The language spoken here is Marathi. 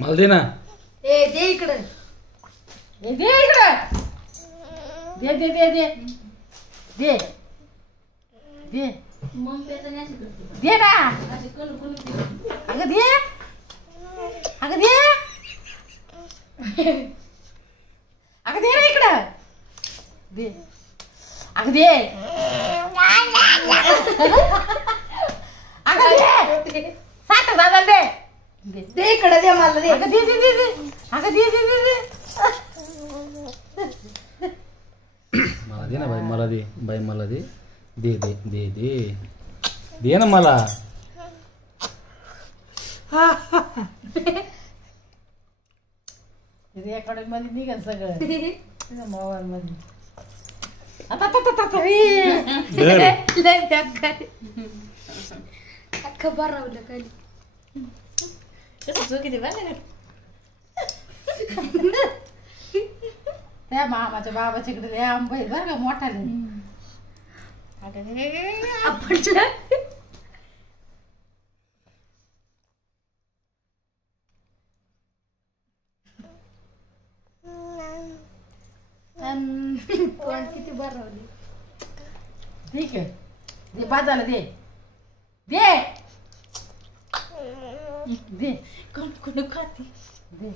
मला दे ना. दे इकडे. दे इकडे. दे दे दे दे दे दे मग त्याचं नाही करते. दे ना. अशी कणू कणू दे. अगं दे. अगं दे. अगं दे ना इकडं. दे. अगं दे. अगं दे. सात दादा दे. दे इकडे दे मला दे. अगं दे दे दे दे. अगं दे दे दे दे. मला दे ना बाई, मला दे बाई, मला दे. दे दे दे दे दे ना मला. रेकॉर्डिंग मध्ये निघेल सगळं मोबाईल मध्ये. आता धर. लय बॅग खाली. अख्खं भरवलं खाली. कसं किती बरं. त्या मामाच्या बाबाच्या इकडे आंबा आहे बरं का मोठाले. आपण पण किती भरवली. ठीक आहे. दे बाजाला दे. दे दे कोण कोण खाती. दे.